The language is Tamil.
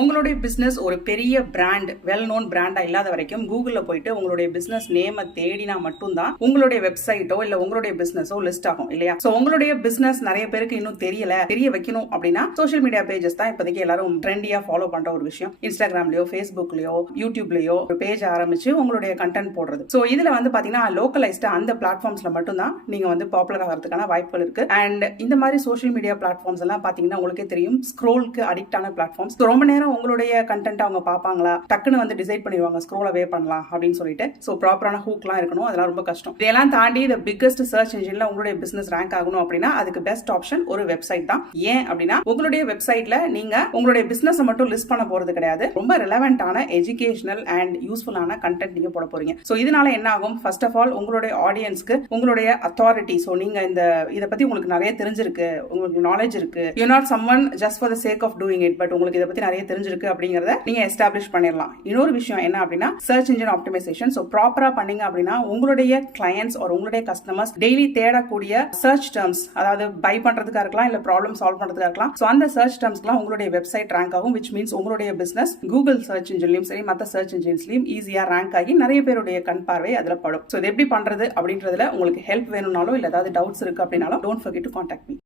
உங்களுடைய பிசினஸ் ஒரு பெரிய பிராண்ட், வெல் நோன் பிராண்டா இல்லாத வரைக்கும் கூகுள்ல போயிட்டு உங்களுடைய பிசினஸ் நேம தேடினா மட்டும்தான் உங்களுடைய வெப்சைட்டோ இல்ல உங்களுடைய பிசினஸோ லிஸ்ட் ஆகும் இல்லையா? சோ உங்களுடைய பிசினஸ் நிறைய பேருக்கு இன்னும் தெரிய வைக்கணும் அப்படின்னா சோஷியல் மீடியா பேஜஸ் தான் இப்போதைக்கு எல்லாரும் ட்ரெண்டியா ஃபாலோ பண்ற ஒரு விஷயம். இன்ஸ்டாகிராம்லயோ ஃபேஸ்புக்லயோ யூடியூப்லயோ ஒரு பேஜ் ஆரம்பிச்சு உங்களுடைய கண்டென்ட் போடுறது. சோ இதுல பாத்தீங்கன்னா லோக்கலைஸ்டா அந்த பிளாட்ஃபார்ம்ஸ்ல மட்டும்தான் நீங்க பாப்புலர் ஆகிறதுக்கான வாய்ப்புகள் இருக்கு. அண்ட் இந்த மாதிரி சோஷியல் மீடியா பிளாட்ஃபார்ம்ஸ் எல்லாம் பாத்தீங்கன்னா உங்களுக்கே தெரியும், ஸ்க்ரோலுக்கு அடிக்ட் ஆன பிளாட்ஃபார்ம்ஸ். ரொம்ப நேரம் உங்களுடைய கண்டென்ட் அவங்க பாப்பாங்களா, டக்குன்னு டிசைட் பண்ணிடுவாங்க ஸ்க்ரோல் அவே பண்ணலாம் அப்படின்னு சொல்லிட்டு. சோ ப்ராப்பரான ஹூக்லாம் இருக்கணும், அதெல்லாம் ரொம்ப கஷ்டம். இதெல்லாம் தாண்டி தி பிக்கஸ்ட் சர்ச் இன்ஜின்ல உங்களுடைய பிசினஸ் ரேங்க் ஆகணும் அப்படின்னா அதுக்கு பெஸ்ட் ஆப்ஷன் ஒரு வெப்சைட் தான். ஏன் அப்படின்னா உங்களுடைய வெப்சைட்ல நீங்க உங்களுடைய பிசினஸ் மட்டும் லிஸ்ட் பண்ண போறது கிடையாது, ரொம்ப ரெலவென்ட்டான எஜுகேஷனல் அண்ட் யூஸ்ஃபுல்லான கண்டென்ட் நீங்க போட போறீங்க. சோ இதனால என்ன ஆகும், ஃபர்ஸ்ட் ஆஃப் ஆல் உங்களுடைய ஆடியன்ஸ்க்கு உங்களுடைய அத்தாரிட்டி, சோ நீங்க இத பத்தி உங்களுக்கு நிறைய தெரிஞ்சிருக்கு, உங்களுக்கு நாலேஜ் இருக்கு, you not someone just for the sake of doing it, but உங்களுக்கு இத பத்தி நிறைய தெரிஞ்சிருக்கு அப்படிங்கறத நீங்க எஸ்டாப்லிஷ் பண்ணிடலாம். இன்னொரு விஷயம் என்ன அப்படின்னா சர்ச் இன்ஜின் ஆப்டிமைசேஷன். சோ ப்ராப்பரா பண்ணீங்க அப்படின்னா உங்களுடைய கிளையன்ட்ஸ் ஒரு உங்களுடைய கஸ்டமர்ஸ் டெய்லி தேடக்கூடிய சர்ச் டெர்ம்ஸ், அதாவது பை பண்றதுக்கா இருக்கலாம் இல்ல ப்ராப்ளம் சால்வ் பண்றதுக்கா இருக்கலாம், சோ அந்த சர்ச் டெர்ம்ஸ்லாம் உங்களுடைய வெப்சைட் ரேங்க் ஆகும். which means உங்களுடைய பிசினஸ் கூகுள் சர்ச் இன்ஜின்லயும் சரி மத்த சர்ச் இன்ஜின்ஸ்லயும் ஈஸியா ரேங்க் ஆகி நிறைய பேருடைய கண் பார்வை அதுல படும். சோ இது எப்படி பண்றது அப்படின்றதுல உங்களுக்கு ஹெல்ப் வேணும்னாலும் இல்ல ஏதாவது டவுட்ஸ் இருக்கு அப்படின்னாலும் don't forget to contact me.